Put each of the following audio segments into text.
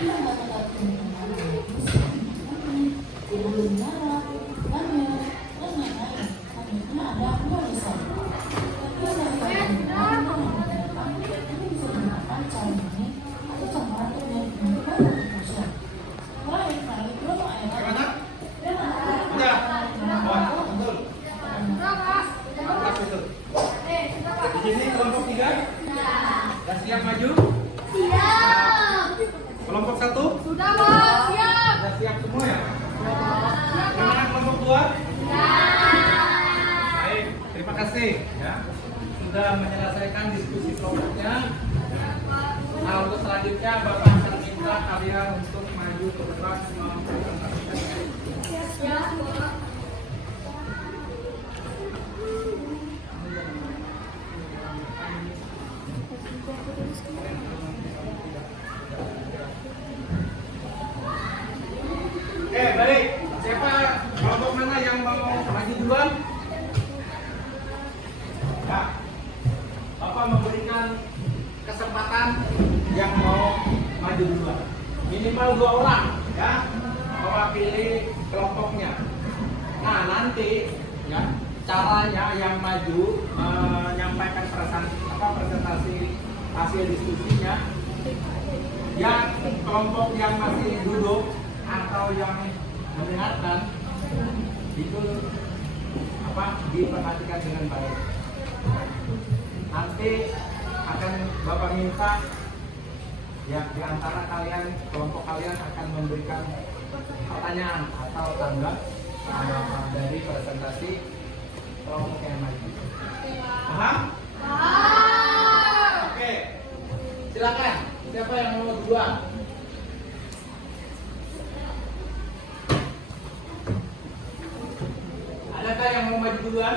Di sini kelompok 3? Sudah siap maju? Siap. Kelompok 1? Sudah, Pak. Siap. Sudah siap semua ya? Gimana kelompok 2? Baik, terima kasih ya. Sudah menyelesaikan diskusi kelompoknya. Nah, untuk selanjutnya Bapak akan minta kalian untuk maju ke depan mempresentasikan. Siap, Pak. Baik. Siapa kelompok mana yang mau maju duluan? Ya. Bapak memberikan kesempatan yang mau maju duluan. Minimal 2 orang ya mewakili kelompoknya. Nah, nanti ya caranya yang maju menyampaikan presentasi hasil diskusinya. Yang kelompok yang masih duduk atau yang mendengarkan itu diperhatikan dengan baik. Nanti akan Bapak minta ya di antara kalian, kelompok kalian akan memberikan pertanyaan atau tanggapan dari presentasi kelompok yang maju. Paham? Oke. Silakan. Siapa yang mau duluan? Adakah yang mau maju duluan?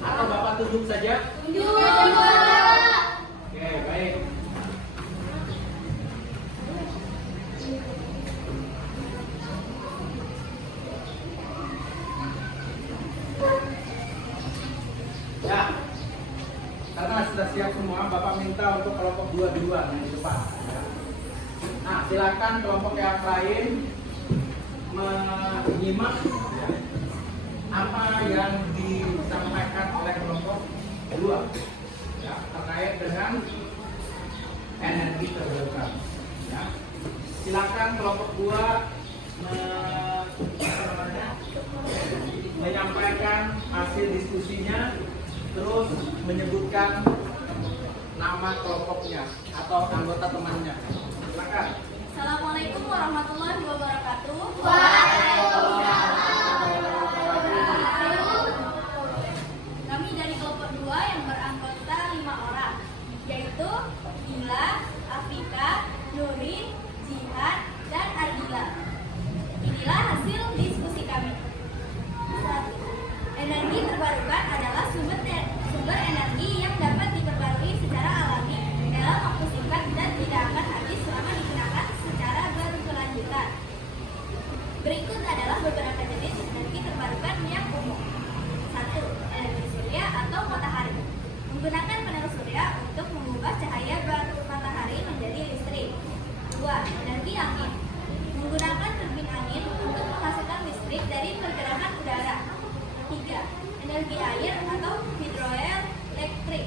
Atau Bapak tunjuk saja? Tunjuk, Pak. Oke, baik. Ya, karena sudah siap semua, Bapak minta untuk kelompok 2 duluan yang di depan. Nah, silakan kelompok yang lain menyimak ya, apa yang disampaikan oleh kelompok 2 ya, terkait dengan energi terbarukan. Ya. Silakan kelompok 2 menyampaikan hasil diskusinya, terus menyebutkan nama kelompoknya atau anggota temannya. Silakan. Assalamualaikum warahmatullahi wabarakatuh. Kami dari kelompok 2 yang beranggota 5 orang, yaitu Ila, Afika, Nuri, Jihad, dan Ardila. Inilah hasil diskusi kami. 1. Energi terbarukan adalah sumber energi yang dapat diperbarui secara alami dalam waktu singkat dan tidak akan habis selama digunakan secara berkelanjutan. Berikut adalah beberapa jenis energi terbarukan yang umum. 1. Energi surya atau matahari. Menggunakan panel surya untuk mengubah cahaya matahari menjadi listrik. 2. Energi angin. Menggunakan turbin angin untuk menghasilkan listrik dari pergerakan udara. 3. Energi air atau hidroelektrik.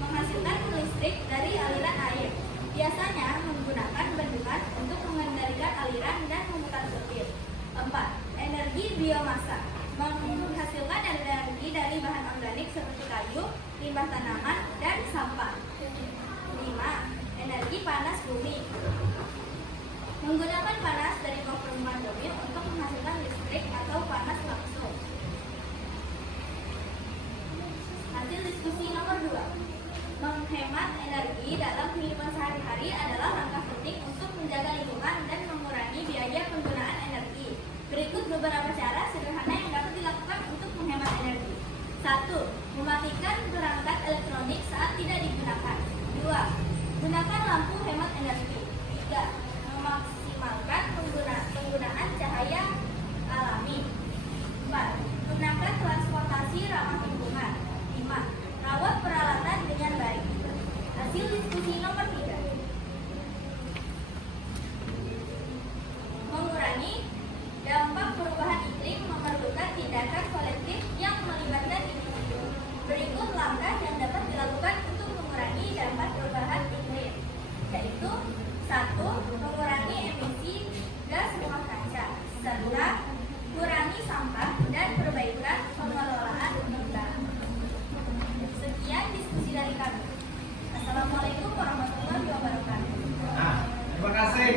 Menghasilkan listrik dari aliran air. Biasanya menggunakan bendungan untuk mengendalikan aliran dan memutar setir. 4. Energi biomasa. Menghasilkan energi dari bahan organik seperti kayu, limbah tanaman, dan sampah. 5. Energi panas bumi. Menggunakan panas dari permukaan bumi untuk menghasilkan listrik atau panas langsung. Hasil diskusi nomor 2. Menghemat energi dalam kehidupan sehari-hari adalah langkah penting untuk menjaga lingkungan dan mengurangi biaya penggunaan energi. Berikut beberapa cara sederhana yang dapat dilakukan untuk menghemat energi. 1. Mematikan perangkat elektronik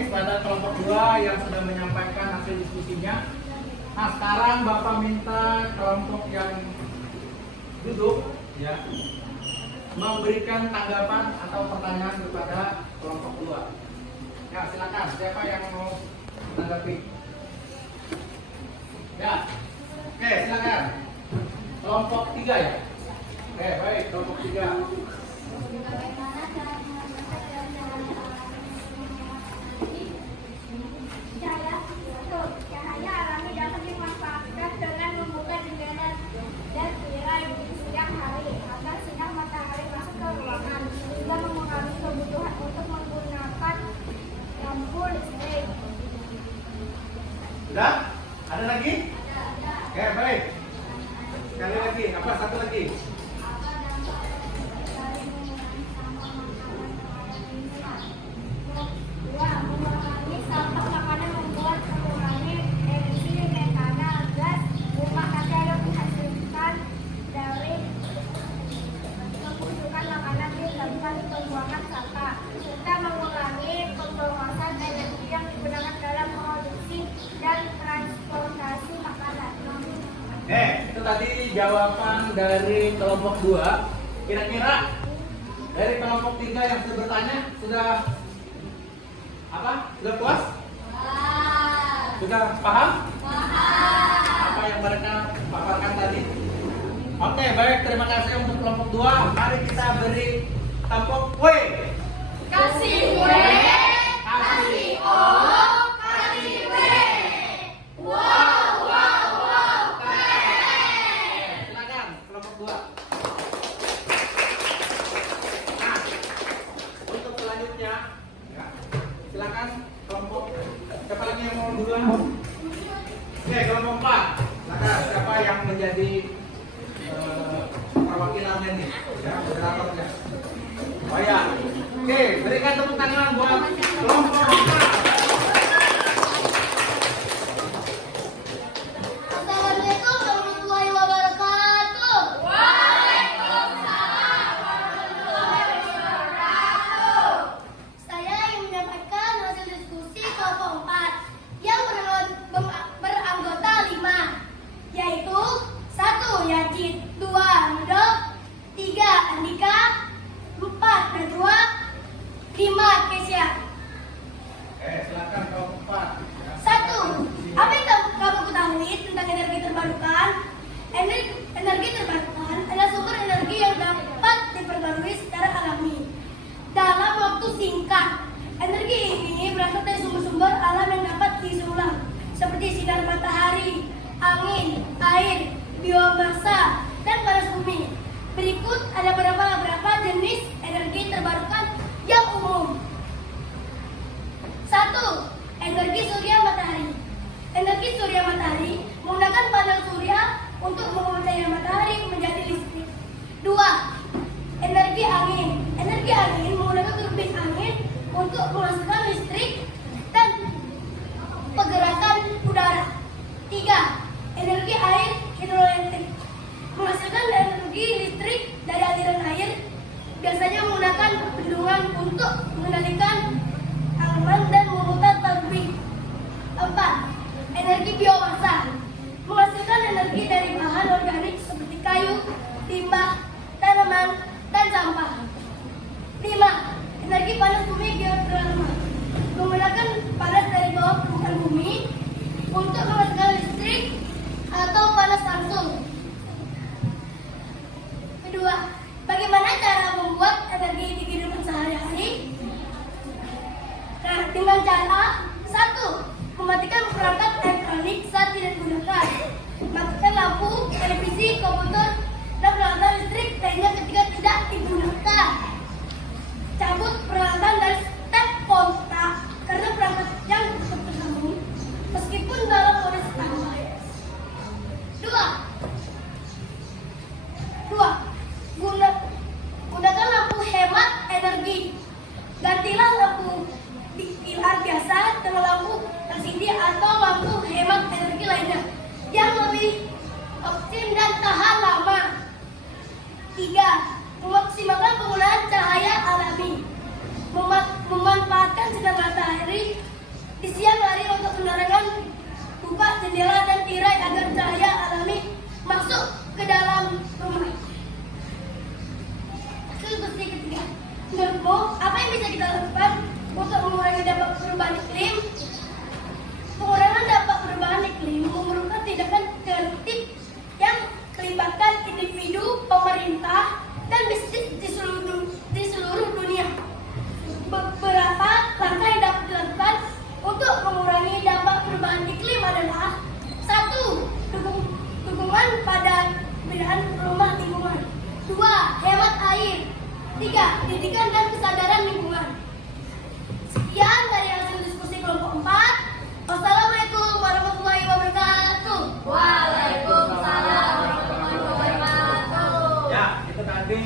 kepada kelompok 2 yang sudah menyampaikan hasil diskusinya. Nah, sekarang Bapak minta kelompok yang duduk ya memberikan tanggapan atau pertanyaan kepada kelompok 2. Ya, silakan. Siapa yang mau menanggapi? Ya. Oke, silakan. Kelompok 3 ya. Oke, baik, kelompok 3. Bagaimana cara mengatasi cahaya alami dapat dimanfaatkan dengan membuka jendela dan tirai di siang hari agar sinar matahari masuk ke ruangan hingga mengurangi kebutuhan untuk menggunakan lampu listrik. Sudah? Ada lagi? Oke, baik. Sekali lagi, apa satu lagi? Dua, mengurangi sampah makanan membuat mengurangi emisi metana gas rumah kaca yang dihasilkan dari pembusukan makanan di tempat pembuangan sampah serta mengurangi pemborosan energi yang digunakan dalam produksi dan transportasi makanan. Itu tadi jawaban dari kelompok 2. Kira-kira dari kelompok 3 yang sudah bertanya sudah apa? Sudah puas? Sudah paham? Apa yang mereka paparkan tadi? Oke, baik. Terima kasih untuk kelompok 2. Mari kita beri tepuk W. Kasih W, kasih O, kasih W. Wow, wow, wow, keren. Silakan kelompok 2. Nah, untuk selanjutnya, ya, silakan kelompok. Siapa lagi yang mau duluan? Oke, kelompok 4. Silakan siapa yang menjadi perwakilannya nih? Ya, moderatornya. Oh ya. Oke, berikan tepuk tangan buat kelompok 4. Assalamualaikum warahmatullahi wabarakatuh. Waalaikumsalam warahmatullahi wabarakatuh. Saya ingin menyampaikan hasil diskusi kelompok 4 yang beranggota 5, yaitu 1. Yajid, 2. Nudok, 3. Andika, 4. Najwa, 5. Kesya. Silakan kelompok 4. Ya. 1. Apa yang kamu ketahui tentang energi terbarukan? Energi terbarukan adalah sumber energi yang dapat diperbarui secara alami dalam waktu singkat. Energi ini berasal dari sumber-sumber alam yang dapat diisi ulang, seperti sinar matahari, angin, air, biomasa, dan panas bumi. Berikut ada beberapa jenis energi terbarukan yang umum. 1. Energi surya matahari. Energi surya matahari menggunakan panel surya untuk mengubah cahaya matahari menjadi listrik. 2. Energi angin. Energi angin menggunakan turbin angin untuk menghasilkan listrik dan pergerakan udara. 3. Energi air hidroelektrik menghasilkan energi listrik dari aliran air, biasanya menggunakan bendungan untuk mengendalikan arus dan memutar turbin. 4. Energi biomasa menghasilkan energi dari bahan organik seperti kayu, limbah, tanaman, dan sampah. 5. Energi panas bumi geotermal menggunakan panas dari bawah permukaan bumi untuk menghasilkan listrik atau panas langsung. Kedua, bagaimana cara membuat energi di kehidupan sehari-hari? Nah, dengan cara 1. Mematikan perangkat elektronik saat tidak digunakan. Matikan lampu, televisi, komputer, dan peralatan listrik lainnya ketika tidak digunakan. Cabut peralatan dari step kontak karena perangkat yang tetap tersambung meskipun dalam mode standby. 2. Gunakan lampu hemat energi. Gantilah lampu pilar biasa dengan lampu LCD atau lampu hemat energi lainnya yang lebih optim dan tahan lama. 3. Memaksimalkan penggunaan cahaya alami. Memanfaatkan sinar matahari sembarangan buka jendela dan tirai agar cahaya alami masuk ke dalam rumah. Terus ketiga, menurutmu apa yang bisa kita lakukan untuk mengurangi dampak perubahan iklim? Pengurangan dampak perubahan iklim memerlukan tindakan kolektif yang melibatkan individu, pemerintah, dan bisnis di seluruh dunia. Beberapa langkah yang dapat dilakukan untuk mengurangi dampak perubahan iklim adalah: 1. Dukungan pada pembinaan rumah lingkungan. 2. Hemat air. 3. Didikan dan kesadaran lingkungan. Sekian dari hasil diskusi kelompok 4. Wassalamualaikum warahmatullahi wabarakatuh. Waalaikumsalam warahmatullahi wabarakatuh. Ya, itu tadi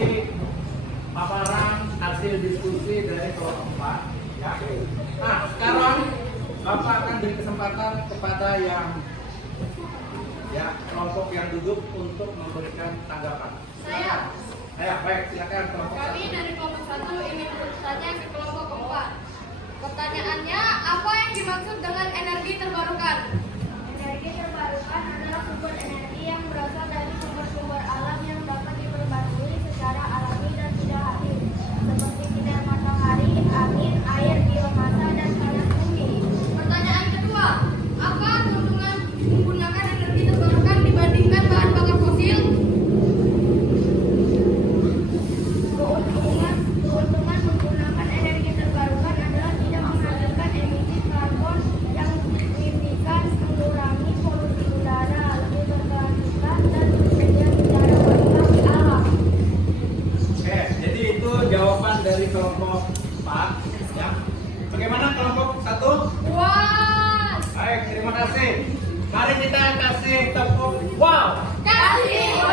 paparan hasil diskusi dari kelompok 4. Ya. Nah, sekarang Bapak akan beri kesempatan kepada yang kelompok yang duduk untuk memberikan tanggapan. Saya. Baik, silakan kelompok Kami 1. dari kelompok 1 ingin bertanya ke kelompok 4. Pertanyaannya, apa yang dimaksud dengan energi terbarukan? Energi terbarukan adalah sumber energi yang berasal dari sumber-sumber alam yang dapat diperbarui secara alami dan tidak hadir, seperti sinar matahari, angin, air, biomasa, dan panas bumi. Pertanyaan kedua, apa keuntungan menggunakan energi terbarukan dibandingkan bahan bakar fosil? Keuntungan menggunakan energi terbarukan adalah tidak menghasilkan emisi karbon yang signifikan, mengurangi polusi udara, lebih berkelanjutan, dan bekerja secara bertanggung jawab. Oke, jadi itu jawaban dari kelompok 4. Ya. Bagaimana kelompok 1? Puas! Baik, terima kasih. Mari kita kasih tepuk wow. Kasih W!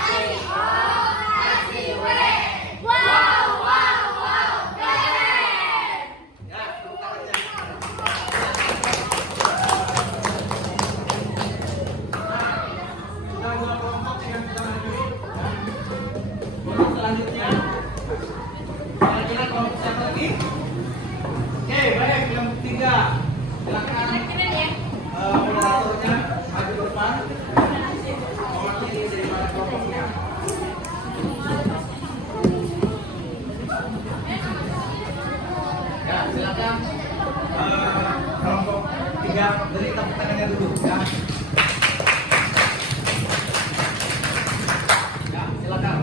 Kasih O! Kasih W! Wow, wow, wow, keren! Ya, tepuk tangannya. Nah, sudah 2 kelompok yang kita maju. Kelompok selanjutnya. Kira-kira kelompok siapa lagi? Oke, baik, kelompok 3. Silakan Keren ya? moderatornya maju ke depan. Mewakili dari mana kelompoknya. Ya, silakan kelompok 3 dari tepuk tangannya dulu ya. Ya, silakan.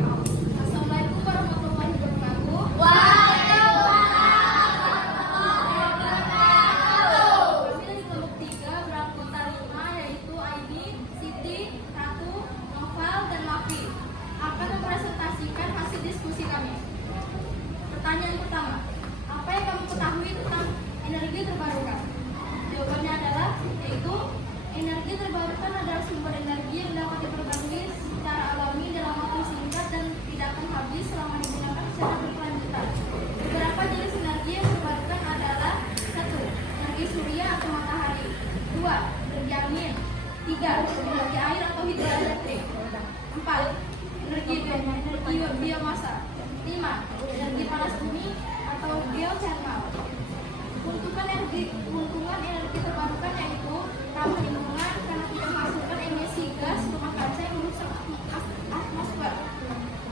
Assalamualaikum warahmatullahi wabarakatuh. Waalaikumsalam warahmatullahi wabarakatuh. Kami dari kelompok 3 beranggota 5, yaitu Aini, Siti, Ratu, Noval, dan Lafi, akan mempresentasikan hasil diskusi kami. Pertanyaan pertama, apa yang kamu ketahui tentang energi terbarukan? Jawabannya adalah, yaitu energi terbarukan adalah sumber energi yang dapat diperbarui secara alami dalam waktu singkat dan tidak akan habis selama digunakan secara berkelanjutan. Beberapa jenis energi yang terbarukan adalah: 1. Energi surya atau matahari. 2. Energi angin. 3. Energi air atau hidroelektrik. 4. Energi biomasa. 5. Energi panas bumi atau geothermal. Keuntungan energi terbarukan yaitu ramah lingkungan karena tidak menghasilkan emisi gas rumah kaca yang merusak atmosfer.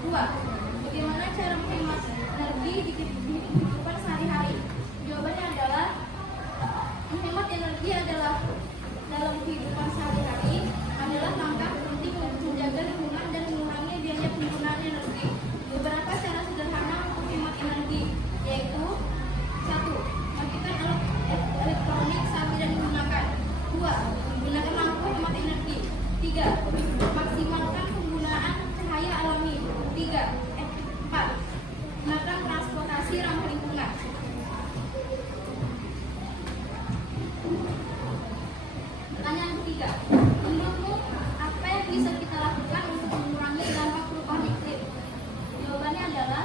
2. Bagaimana cara menghemat energi di kehidupan sehari-hari? Jawabannya adalah, menghemat energi adalah dalam kehidupan sehari-hari adalah langkah penting untuk menjaga lingkungan dan mengurangi biaya penggunaan energi. Beberapa cara sederhana untuk menghemat energi yaitu: 1. Matikan alat elektronik saat tidak digunakan. 2. Gunakan lampu hemat energi. 3. Maksimalkan penggunaan cahaya alami. 4. Gunakan transportasi ramah lingkungan. Pertanyaan ketiga, menurutmu apa yang bisa kita lakukan untuk mengurangi dampak perubahan iklim? Jawabannya adalah,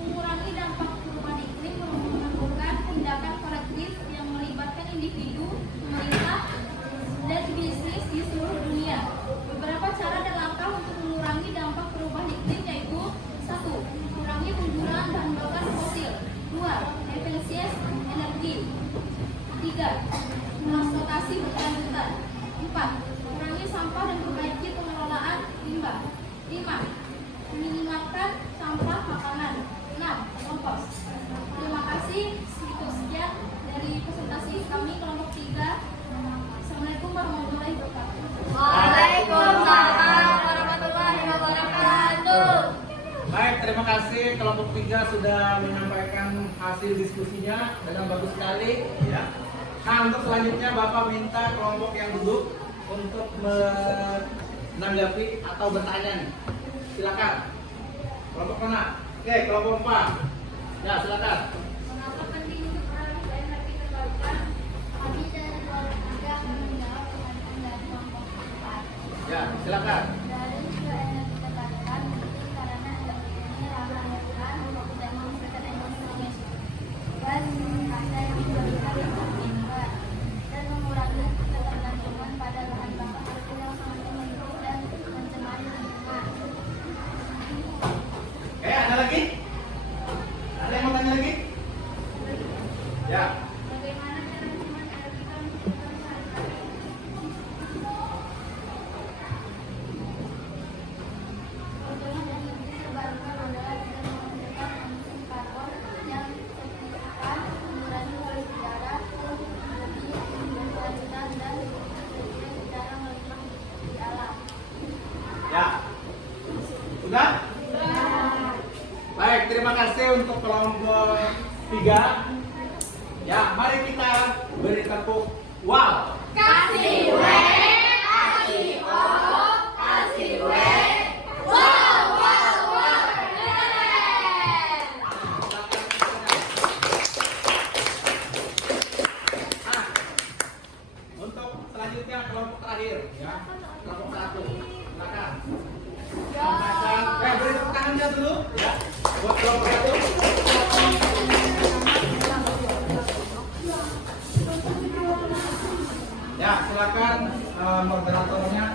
mengurangi dampak perubahan iklim memerlukan tindakan kolektif yang melibatkan individu, pemerintah, dan bisnis di seluruh dunia. Beberapa cara dan langkah untuk mengurangi dampak perubahan iklim yaitu: 1. Kurangi penggunaan bahan bakar fosil. 2. Efisiensi energi. 3. transportasi berkelanjutan. 4. Kurangi sampah dan perbaiki pengelolaan limbah. 5. Minimalkan sampah makanan. 6. Kompos. Terima kasih. Sekian dari presentasi kami kelompok 3. Assalamualaikum warahmatullahi wabarakatuh. Waalaikumsalam warahmatullahi wabarakatuh. Baik, terima kasih kelompok 3 sudah menyampaikan hasil diskusinya dengan bagus sekali ya. Nah, untuk selanjutnya Bapak minta kelompok yang duduk untuk menanggapi atau bertanya nih. Silakan. Kelompok mana? Oke, kelompok 4. Ya, silakan. Mengapa penting untuk beralih ke energi terbarukan? Kami dari kelompok 3 akan menjawab pertanyaan dari kelompok 4. Ya, silakan. Beralih ke energi terbarukan penting karena energi ini ramah lingkungan untuk tidak menghasilkan emisi dan hasil yang diberikan lingkungan dan mengurangi ketergantungan pada bahan bakar fosil yang sangat emisi dan mencemari lingkungan. Ada lagi? Ada yang mau tanya lagi? Ya. Bagaimana cara menghemat energi dalam kehidupan sehari-hari? Keuntungan energi terbarukan adalah tidak menghasilkan emisi karbon yang signifikan, mengurangi polusi udara, lebih berkelanjutan dan bekerja secara melimpah di alam. Ya. Sudah? Baik, terima kasih untuk kelompok 3. Ya, mari kita beri tepuk wow. Kasih W, kasih O, kasih W. Wow, wow, wow. Keren. Nah, untuk selanjutnya kelompok terakhir ya. Kelompok 1. Silakan. Beri tepuk tangannya dulu ya. Buat kelompok 1. Ya, silakan moderatornya.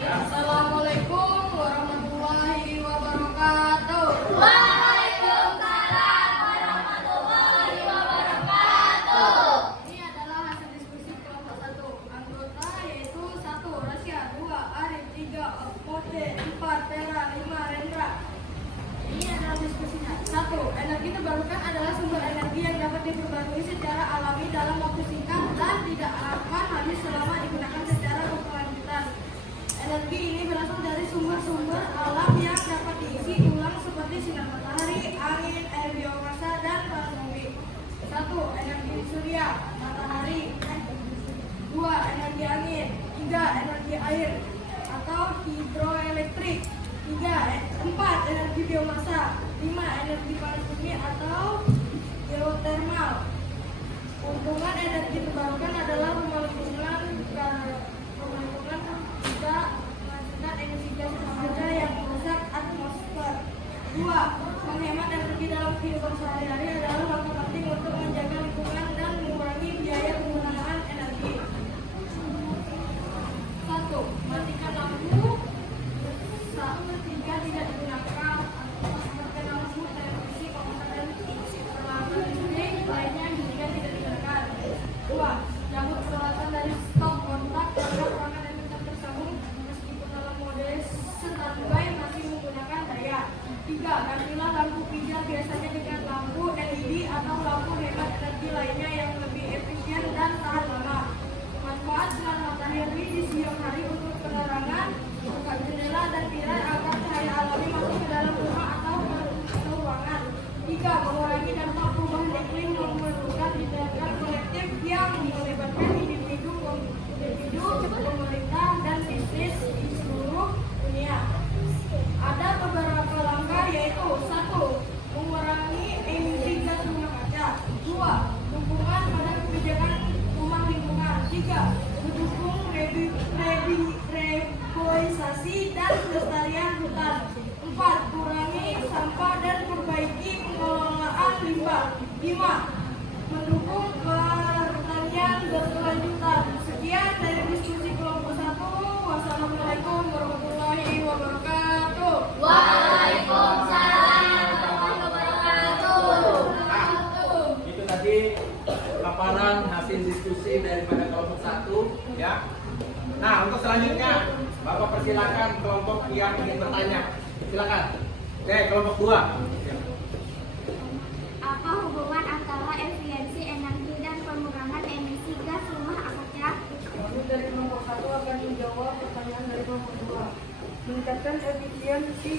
Ya. Assalamualaikum warahmatullahi wabarakatuh. Waalaikumsalam warahmatullahi wabarakatuh. Ini adalah hasil diskusi kelompok 1. Anggota yaitu 1. Rasya, 2. Arif, 3. Ote, 4. Tera, 5. Rendra. Ini adalah diskusinya. 1. Energi terbarukan adalah sumber energi yang dapat diperbarui secara alami dalam waktu singkat dan tidak akan habis selama digunakan secara berkelanjutan. Energi ini berasal dari sumber-sumber alam yang dapat diisi ulang seperti sinar matahari, angin, air biomasa, dan panas bumi. 1. Energi surya, matahari. 2. Energi angin. 3. Energi air atau hidroelektrik. 4. Energi biomasa. 5. Energi panas bumi atau geotermal. Keuntungan energi terbarukan adalah ramah lingkungan tidak menghasilkan emisi gas rumah kaca yang merusak atmosfer. 2. Menghemat energi dalam kehidupan sehari-hari adalah langkah penting untuk menjaga lingkungan dan mengurangi biaya penggunaan energi. 1. Matikan lampu saat tidak digunakan atau matikan lampu, televisi, komputer, dan peralatan listrik lainnya jika tidak digunakan. 2. Cabut peralatan dari stok kontak agar perangkat yang tetap tersambung meskipun dalam mode standby masih menggunakan daya. 3. Gantilah lampu pijar biasanya dengan lampu LED atau paparan hasil diskusi daripada kelompok 1 ya. Nah, untuk selanjutnya Bapak persilakan kelompok yang ingin bertanya. Silakan. Oke, kelompok 2. Apa hubungan antara efisiensi energi dan pengurangan emisi gas rumah kaca? Kami dari kelompok 1 akan menjawab pertanyaan dari kelompok 2. Meningkatkan efisiensi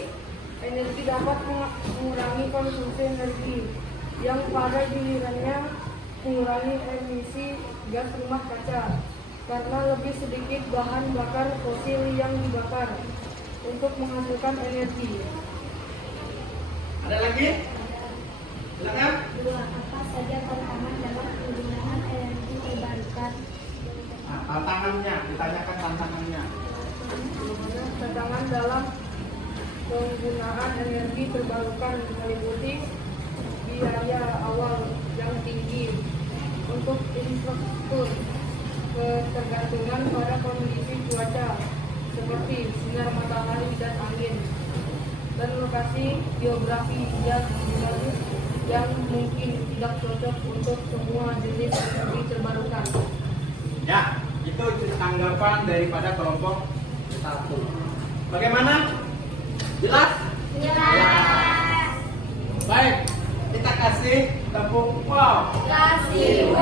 energi dapat mengurangi konsumsi energi yang pada gilirannya mengurangi emisi gas rumah kaca karena lebih sedikit bahan bakar fosil yang dibakar untuk menghasilkan energi. Ada lagi? Silakan. Dua, apa saja tantangan dalam penggunaan energi terbarukan? Nah, tantangannya, ditanyakan tantangannya. Tantangan dalam penggunaan energi terbarukan meliputi biaya awal yang tinggi untuk infrastruktur, ketergantungan pada kondisi cuaca seperti sinar matahari dan angin, dan lokasi geografi yang dinamis yang mungkin tidak cocok untuk semua jenis energi terbarukan. Ya, itu tanggapan daripada kelompok 1. Bagaimana? Jelas? Jelas. Baik, kita kasih tepuk wow. Kasih W,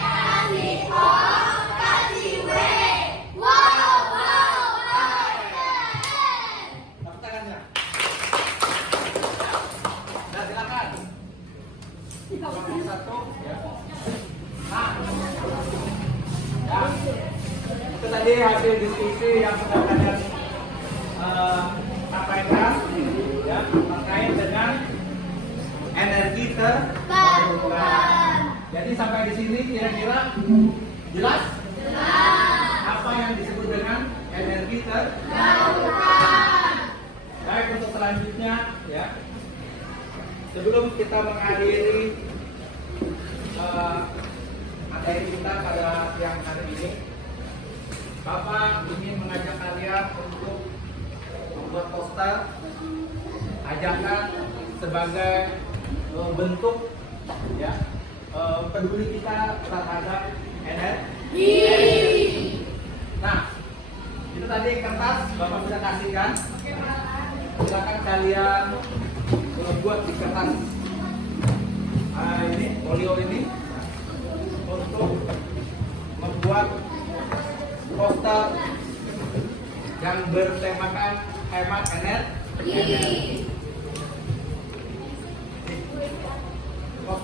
kasih O, kasih W. Wow, wow, wow. Tepuk tangannya. Nah, silakan. Kelompok 1 ya. Nah, ya. Itu tadi hasil diskusi yang sudah kalian sampaikan ya, terkait dengan energi terbarukan. Jadi sampai di sini kira-kira jelas? Jelas. Apa yang disebut dengan energi terbarukan? Baik, untuk selanjutnya ya. Sebelum kita mengakhiri materi kita pada siang hari ini, Bapak ingin mengajak kalian untuk membuat poster ajakan sebagai bentuk ya peduli kita terhadap energi. Nah, itu tadi kertas Bapak sudah kasihkan. Silakan kalian buat di kertas ini folio ini untuk membuat poster yang bertemakan hemat energi.